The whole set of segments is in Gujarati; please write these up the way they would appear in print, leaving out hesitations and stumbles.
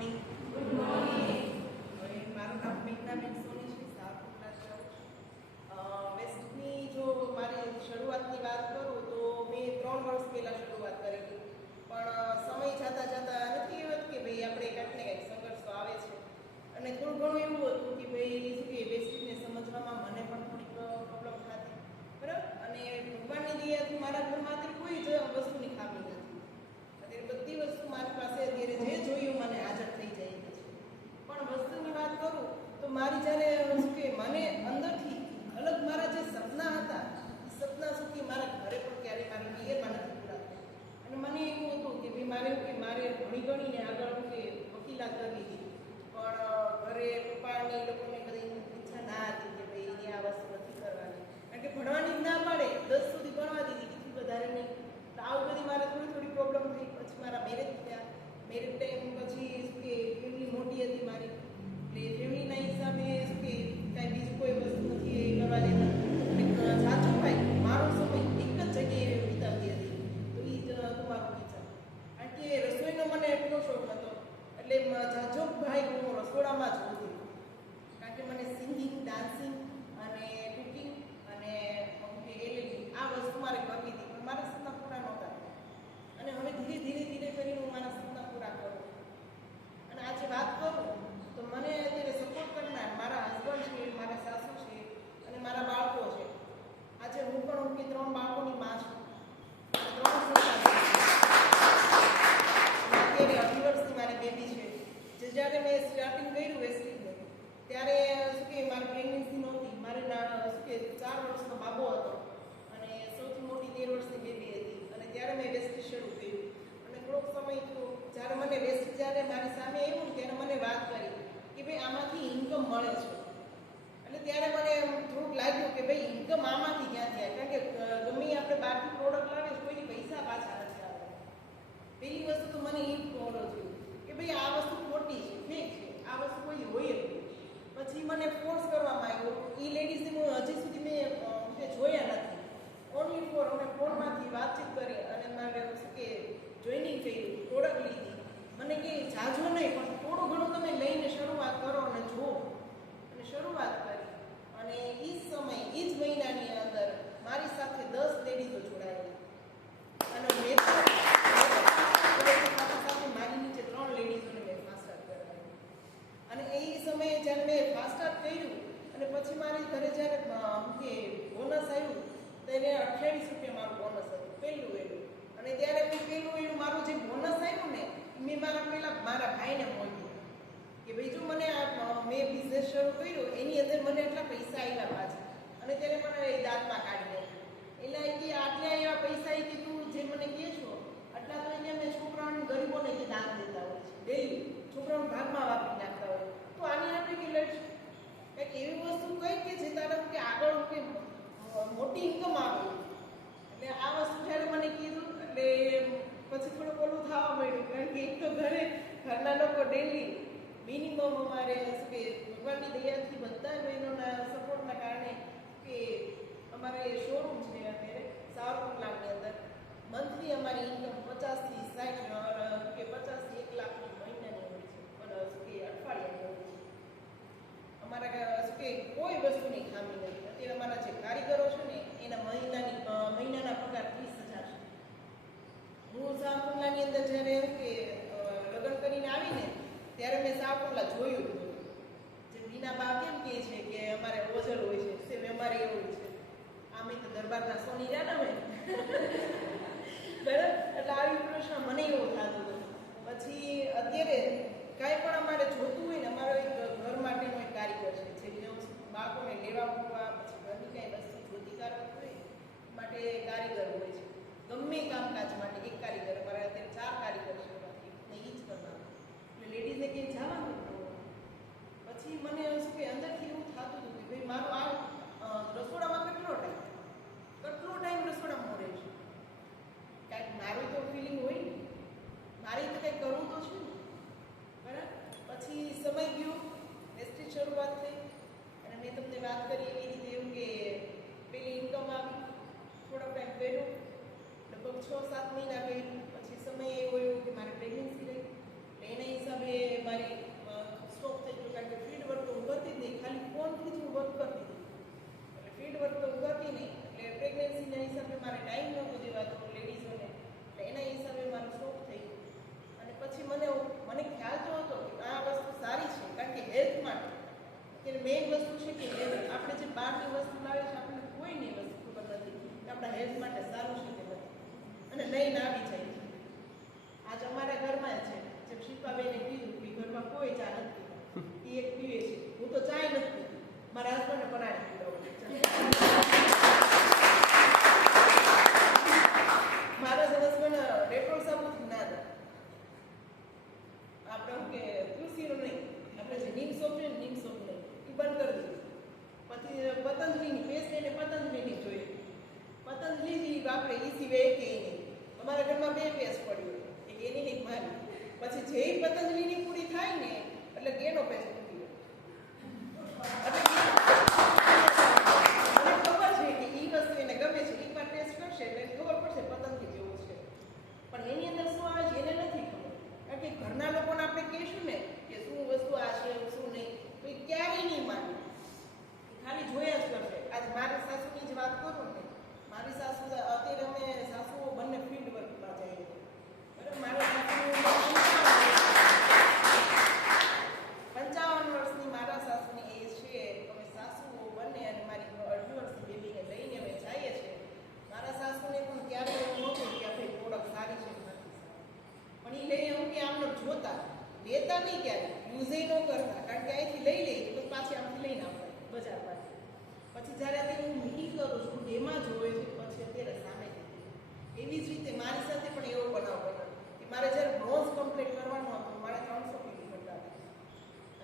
મોર્નિંગ. Good morning. મારું નામ મેઘનાબેન સોની છે, સાવરકુંડલા જાઉં છું. વેસ્ટની જો મારી શરૂઆતની વાત કરું તો મેં 3 વર્ષ પહેલાં શરૂઆત કરેલી, પણ સમય જતાં જતાં નથી એવું કે ભાઈ આપણે કંઈક ને કંઈક સંઘર્ષ તો આવે છે. અને થોડું ઘણું એવું હતું કે ભાઈ શું કે વેસ્ટને સમજવામાં મને પણ થોડીક પ્રોબ્લેમ થતી, બરાબર. અને ભગવાનની દયાથી મારા ઘરમાં અત્યારે કોઈ જ વસ્તુની ખામી નથી. અત્યારે બધી વસ્તુ મારી પાસે અત્યારે જે જોયું મને હાજર થઈ જાય છે. પણ વસ્તુની વાત કરું તો મારી જ્યારે શું કે મને અંદરથી અલગ મારા જે સપના હતા એ સપના શું કે મારા ઘરે પણ ક્યારેય મારી પિયરમાં નથી પૂરા થયા. અને મને એવું હતું કે ભાઈ મારે ભણી ગણીને આગળ કે વકીલાત કરવી હતી, પણ ઘરે પપ્પાને એ લોકોને કદી ઈચ્છા ના હતી કે ભાઈ એની આ વસ્તુ નથી કરવાની, કારણ કે ભણવાની જ ના પાડે. 10 સુધી ભણવા દીધી, કેટલી વધારે નહીં. તો આવું બધી મારે થોડી પ્રોબ્લેમ થઈ. પછી મારા મેરેજ થયા. મેરેજ ટાઈમ પછી શું કે ફેમિલી મોટી હતી મારી, એટલે ફેમિલીના હિસાબે શું કે કાંઈ બીજું કોઈ વસ્તુ નથી એ કરવા દેતા. અને સાચું ભાઈ મારો સમય એક જ જગ્યાએ વિતાવતી હતી, તો એ જ હતું મારું કિચન. કારણ કે રસોઈનો મને એટલો શોખ હતો, એટલે જાજો ભાઈ હું રસોડામાં જ હોતી. કારણ કે મને સિંગિંગ, ડાન્સિંગ અને કુકિંગ અને એલએલબી આ વસ્તુ મારે કરવી હતી, પણ મારા સપના પૂરા નહોતા. અને હવે ધીરે ધીરે કરીને હું મારા સપના પૂરા કરું. અને આજે વાત કરું તો મને અત્યારે સપોર્ટ કરનાર મારા હસબન્ડ છે, મારા સાસુ છે અને મારા બાળકો છે. આજે હું પણ 3 બાળકોની માં છું. 3 સંતાન છે. અત્યારે 18 વર્ષની મારી બેબી છે. જે જ્યારે મેં સ્ટાર્ટિંગ કર્યું વેસ્ટિંગનું ત્યારે શું કે મારી પ્રેગ્નન્સી નહોતી. મારે શું કે 4 વર્ષનો બાબો હતો અને સૌથી મોટી 13 વર્ષની બેબી હતી. અને ત્યારે મેં વેસ્ટી શરૂ કર્યું. અને થોડોક સમય થયો જ્યારે મને વેસ્ટ જ્યારે મારી સામે આવ્યું ને ત્યારે મને વાત કરી કે ભાઈ આમાંથી ઇન્કમ મળે છે. એટલે ત્યારે મને થોડુંક લાગ્યું કે ભાઈ ઇન્કમ આમાંથી ક્યાં થાય, કારણ કે ગમે આપણે બહારથી પ્રોડક્ટ લાવે છે કોઈની પૈસા પાછા નથી આવતા. પહેલી વસ્તુ તો મને એ ફોલો થયું કે ભાઈ આ વસ્તુ ખોટી છે, ફેક છે, આ વસ્તુ કોઈ હોય જ નહીં. પછી મને ફોર્સ કરવામાં આવ્યો. એ લેડીઝને હું હજી સુધી મેં જોયા નથી. ઓનલી ફોર અમે ફોનમાંથી વાતચીત કરી અને મારે શું કે જોઈનિંગ કર્યું, પ્રોડક્ટ લીધી. મને કે જાજો નહીં પણ થોડું ઘણું તમે લઈને શરૂઆત કરો અને જુઓ. અને શરૂઆત કરી અને એ જ સમય એ જ મહિનાની અંદર મારી સાથે 10 લેડીઝો જોડાયેલી. અને મેં સાથે મારી નીચે 3 લેડીઝોને મેં ફાસ્ટ કરાવી. અને એ સમયે જ્યારે મેં ફાસ્ટ કર્યું અને પછી મારી ઘરે જ્યારે કે બોનસ આવ્યું ત્યારે 28 રૂપિયા મારું બોનસ હતું, પહેલું વહેલું. અને ત્યારે મેં પહેલું વહેલું મારું જે બોનસ આવ્યું ને મેં મારા ભાઈને મળ્યું કે ભાઈ જો મને મેં બિઝનેસ શરૂ કર્યો એની અંદર મને એટલા પૈસા આવ્યા પાછા. અને ત્યારે મને દાંતમાં કાઢી નાખ્યું. એટલે કે આટલા એવા પૈસા કે તું જે મને કહે છો આટલા તો એને અમે છોકરાઓને ગરીબોને કે દાન દેતા હોય છે, ડેલી છોકરાઓને ભાગમાં વાપરી નાખતા હોય. તો આની આપણે કે લડશું કંઈક એવી વસ્તુ કંઈક કે જે તારા કે આગળ કે મોટી ઇન્કમ આવે. એટલે આ વસ્તુ જ્યારે મને કીધું એટલે પછી થોડું ઓલું થવા માંડ્યું, કારણ કે એક તો ઘરના લોકો ડેલી મિનિમમ અમારે શું કે ભગવાનની દયાથી બધા બહેનોના સપોર્ટના કારણે કે અમારે શોરૂમ છે અત્યારે સાવરકુંડલાની અંદર. મંથલી અમારી ઇન્કમ 50 થી 60 કે 50 થી 1 લાખની મહિનાની હોય છે, પણ શું કે અઠવાડિયાની હોય છે. અમારા શું કે કોઈ વસ્તુની ખામી નથી. અત્યારે અમારા જે કારીગરો છે ને એના મહિનાના પગાર 30,000 છે. હું સાવરકુંડલાની અંદર જ્યારે કે લગ્ન કરીને આવીને ત્યારે મેં સાવરકુંડલા જોયું હતું. જે મીનાબા કેમ કહે છે કે અમારે ઓજલ હોય છે, સેમ અમારે એવું છે. આમે તો દરબારના સોની રહ્યા ને બરાબર. એટલે આવી પ્રશ્ન મને એવો થતો હતો. પછી અત્યારે કાંઈ પણ અમારે જોતું હોય ને, અમારો એક ઘર માટેનો એક કારીગર છે જે બાળકોને લેવા મૂકવા પછી ઘરની કાંઈ વસ્તુ જોતીકારક હોય માટે કારીગર હોય છે. ગમે કામકાજ માટે એક કારીગર. અમારે અત્યારે 4 કારીગર છે એમાંથી ને એ જ કરવાનું. એટલે લેડીઝને ક્યાંય જવાનું જ ન હોય. પછી મને શું કે અંદરથી એવું થતું હતું કે ભાઈ મારો આ રસોડામાં કેટલો ટાઈમ રસોડામાં રહે છે. કાંઈક મારું તો ફિલિંગ હોય ને, મારે તો કંઈક કરવું તો છે ને, બરાબર. પછી સમય ગયો, વેસ્ટની શરૂઆત થઈ અને મેં તમને વાત કરી એવી રીતે એવું કે પેલી ઇન્કમ આવી, થોડો ટાઈમ કર્યો, લગભગ 6-7 મહિના કર્યું. પછી સમય એવો કે મારે કે આપણે જે બહારની વસ્તુ લાવીએ છીએ આપણને કોઈની વસ્તુ ખબર નથી કે આપણા હેલ્થ માટે સારું છે કે નથી, અને લઈને આવી જાય છે. આજ અમારા ઘરમાં છે, જેમ શિલ્પાબેને કીધું કે ઘરમાં કોઈ ચા નથી પીતા, એ એક પીવે છે. હું તો ચાય નથી પીતી, મારા હસબન્ડને પલાળી પીવડાવું. મારા હસબન્ડ ડેટોલ સાબુથી ના દે, આપણે શું કે તુલસીનો નહીં, આપણે જે નીમ સોપ છે ને નીમ સોપ નહીં, એ બંધ કરી દીધું. પછી પતંજલિની પેસ્ટ એને પતંજલિની જોઈએ. પતંજલિની આપણે એ સિવાય કે નહીં. અમારા ઘરમાં 2 પેસ્ટ પડી હોય, એક એની ને એક મારી. પછી જે પતંજલિની પૂરી થાય ને એટલે એનો પેસ્ટ મૂકી દે. મને ખબર છે કે એ વસ્તુ એને ગમે છે, એકવાર ટેસ્ટ કરશે એટલે ખબર પડશે પતંજલિ જેવું છે. પણ એની અંદર શું આવે છે એને નથી ખબર. કારણ કે ઘરના લોકોને આપણે કહીશું ને કે શું વસ્તુ આ છે શું નહીં, તો એ ક્યારેય નહીં માને, ખાલી જોયા જ કરશે. આજ મારી સાસુની જ વાત કરું ને, મારી સાસુ અત્યારે અમે સાસુઓ બંને ફિલ્ડ વર્કમાં જઈએ, બરાબર. મારા સાસુ 55 વર્ષની મારા સાસુની એજ છે. અમે સાસુઓ બંને અને મારી 2.5 વર્ષની બેબીને લઈને અમે જઈએ છીએ. મારા સાસુને પણ ક્યારેય એવું નહોતું કે આપણે પ્રોડક્ટ સારી છે કે નથી સારી, પણ એ લઈને હું કે આમનો જોતા લેતા નહીં, ક્યારે યુઝ ન કરતા. કારણ કે અહીંથી લઈ લઈએ તો પાછી આમથી લઈને આવતા બજાર પાસે. પછી જ્યારે અત્યારે હું મીટિંગ કરું છું એમાં જોવે છે, પછી અત્યારે સામે એવી જ રીતે મારી સાથે પણ એવો બનાવ બન્યો કે મારે જ્યારે બ્રોન્ઝ કમ્પ્લીટ કરવાનો હતો, મારે 300 પીવી પડતા હતા.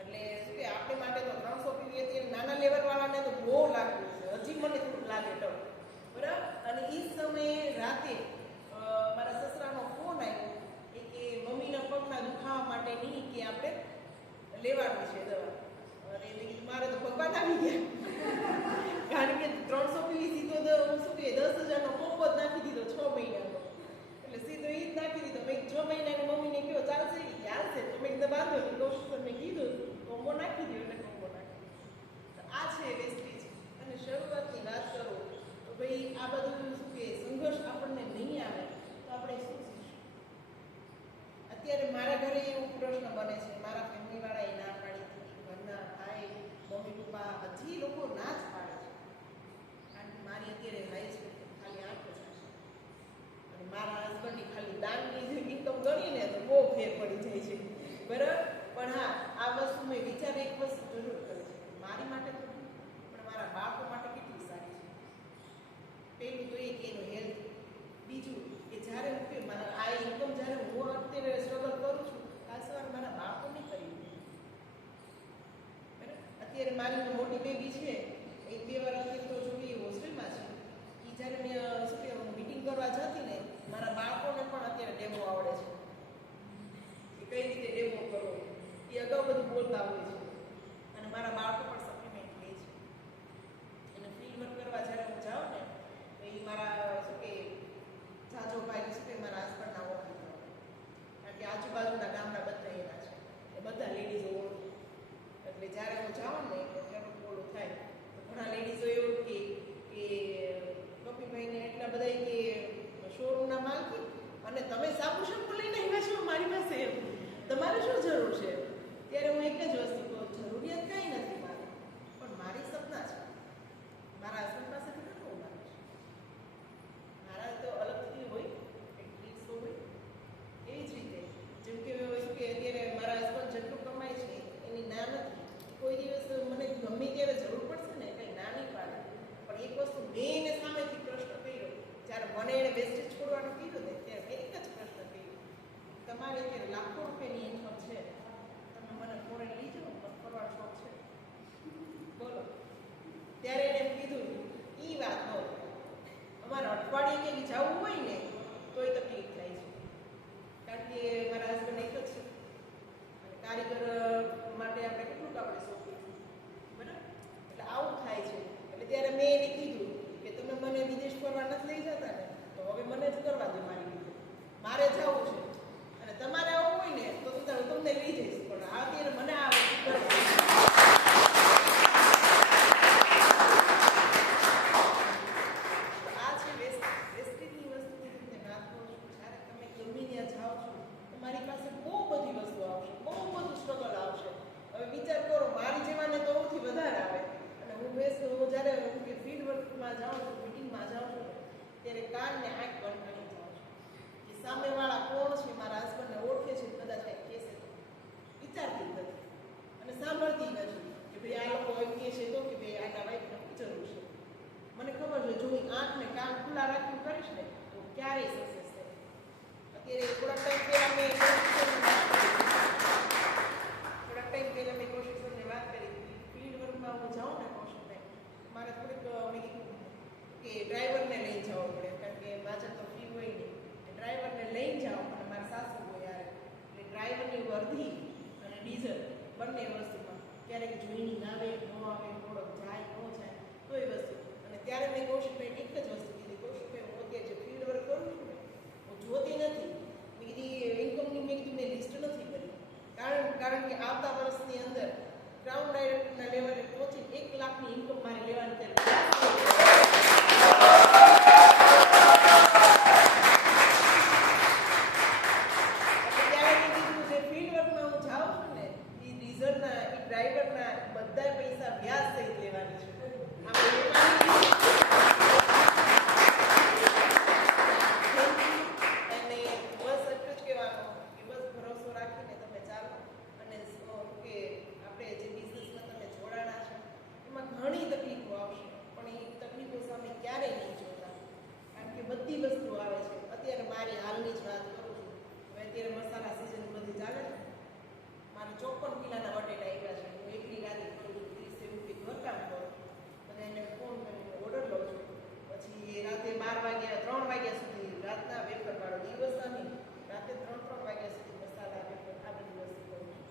એટલે શું કે આપણે માટે તો 300 પીવી અત્યારે નાના લેવલવાળાને તો બહુ લાગતું છે, હજી મને થોડુંક લાગે તો બરાબર. અને એ સમયે રાતે મારા સસરાનો ફોન આવ્યો કે મમ્મીના પગના દુખાવા માટેની કે આપણે લેવાની છે દવા. અને મારે તો ભગવાન આવી ગયા, કારણ કે 300 પીવી સીધો શું કે 10,000નો કોમ્બો જ નાખી દીધો 6 મહિનાનો. એટલે સીધો એ જ નાખી દીધો. મેં 6 મહિનાની મમ્મીને કહ્યો ચાલશે, ચાલશે. તો મેં કીધું બાંધો નહીં, ડોક્ટર મેં કીધું કોમ્બો નાખી દો, એટલે કોમ્બો નાખી. આ છે વેસ્ટેજ. અને શરૂઆતની વાત કરો તો ભાઈ આ બધું શું કે સંઘર્ષ આપણને નહીં આવે તો આપણે શું શીખશું. અત્યારે મારા ઘરે એવો પ્રશ્ન બને છે, મારા ફેમિલીવાળા એ ના પાડી હતી, ઘરના ભાઈ મમ્મી પપ્પા હજી લોકો ના જ પાડે છે. કારણ કે મારી અત્યારે હાઈ છે ખાલી 8 હજાર છે, અને મારા હસબન્ડની ખાલી દાનની ઇન્કમ ગણીને તો બહુ ફેર પડી જાય છે, બરાબર. પણ હા, આ વસ્તુ મેં વિચાર એક વસ્તુ જરૂર કરી છે, મારી માટે તો પણ મારા બાળકો માટે કેટલી સારી છે. પહેલું તો એ કે એનું હેલ્થ, બીજું કે જ્યારે હું કે આ ઇન્કમ જ્યારે હું અત્યારે સ્ટ્રગલ કરું છું, આ સવાર મારા બાળકોને કરી બરાબર. અત્યારે મારી મોટી બેબી છે, 1-2 વાર તો જોઈ હોસ્ટેલમાં છે. એ જ્યારે મેં શું કે મીટિંગ કરવા જતી ને, મારા બાળકોને પણ અત્યારે ડેમો આવડે છે કે કઈ રીતે ડેમો કરવો, એ અગાઉ બધું બોલતા હોય છે. અને મારા બાળકો પણ સપ્લિમેન્ટ લે છે. અને ફિલ્ડ વર્ક કરવા જ્યારે હું જાઉં ને તો એ મારા શું કે જાજો ભાઈ શું કે મારા હસબન્ડના ઓળખી જાઓ, કારણ કે આજુબાજુના ગામના બધા એના છે, એ બધા લેડીઝો ઓળખે. એટલે જ્યારે હું જાઉં ને ત્યારે બોલું થાય તો ઘણા લેડીઝો એવું કે કપિભાઈને એટલા બધા કે શોરૂમના માલકી, અને તમે સાબુ શેમ્પુ લઈને આવ્યા છો મારી પાસે, એમ તમારે શું જરૂર છે? ત્યારે હું એક જ વસ્તુ કહું, જરૂરિયાત કાંઈ નથી મારે, ત્યારે કાન ને આંખ બંધાણી જાઉં છું કે સામેવાળા કોણ છે, મારા હસબન્ડને ઓળખે છે, કદાચ કંઈક કહેશે તો વિચારતી જ નથી અને સાંભળતી નથી કે ભાઈ આ લોકો એમ કહે છે તો કે ભાઈ આના વાઈફને જરૂર છે. મને ખબર છે જો હું આંખ ને કાન ખુલ્લા રાખીને કરીશ ને તો ક્યારેય સક્સેસ થાય. અત્યારે થોડાક ટાઈમ પહેલા મેં કૌશિક સરને વાત કરી ફિલ્ડ વર્કમાં હું જાઉં ને કૌશિકભાઈ, મારે થોડીક મેં કીધું કે ડ્રાઈવરને લઈને જવો પડે કારણ કે પાછળ તો ફી હોય નહીં, ડ્રાઈવરને લઈને જાઓ અને મારા સાસુ હોય યાર એટલે ડ્રાઈવરની વર્ધી અને ડીઝલ બંને વસ્તુમાં ક્યારેક જોઈનિંગ આવે ન આવે, પ્રોડક્ટ જાય ન જાય તો એ વસ્તુ. અને ત્યારે મેં કૌશિકભાઈને એક જ વસ્તુ કીધી, કૌશિકભાઈ હું અત્યારે જે ફિલ્ડ વર્ક કરું છું ને હું જોતી નથી, મેં કીધી ઇન્કમની મેં કીધું મેં લિસ્ટ નથી કરી કારણ કે આવતા વર્ષની અંદર ગ્રાઉન્ડ ડાયરેક્ટરના લેવલે પહોંચી 1 લાખની ઇન્કમ મારે લેવાની ત્યારે મેં કીધું જે ફિલ્ડ વર્કમાં હું જાઉં છું ને એ ડીઝલના એ ડ્રાઈવરના બધા પૈસા વ્યાજ સહિત લેવાની છે. અને બસ એટલું જ કહેવાનું કે બસ ભરોસો રાખીને તમે ચાલો અને કે આપણે જે બિઝનેસમાં તમે જોડાણા છો એમાં ઘણી તકલીફો આવશે પણ એ તકલીફો સામે ક્યારેય નહીં જોતા કારણ કે બધી વસ્તુ આવે છે. અત્યારે મારી હાલની જ વાત કરું છું, હવે અત્યારે મસાલા સિઝન બધી ચાલે છે, મારે 54 કિલોના બટેટા આવ્યા છે, હું એકલી રાતે કરું છું, 30 રૂપિયા ઘરકામ કરું અને એને ફોન કરીને ઓર્ડર લઉં છું, પછી રાતે 12 વાગ્યા 3 વાગ્યા સુધી રાતના વેફર પાડો, દિવસના નહીં રાતે 3 વાગ્યા સુધી મસાલા વેફર આ બધી વસ્તુ કરું છું.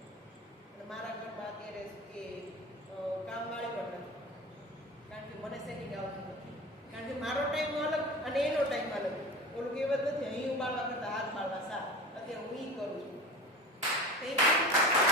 અને મારા ઘરમાં અત્યારે શું કે કામવાળી પણ નથી કારણ કે મને સેટિંગ આવતું નથી કારણ કે મારો ટાઈમ અલગ અને એનો ટાઈમ અલગ. ઓલું કહેવત નથી અહીં ઉબાડવા કરતાં હાથ મારવા સારા, અત્યારે હું એ કરું છું. Thank you.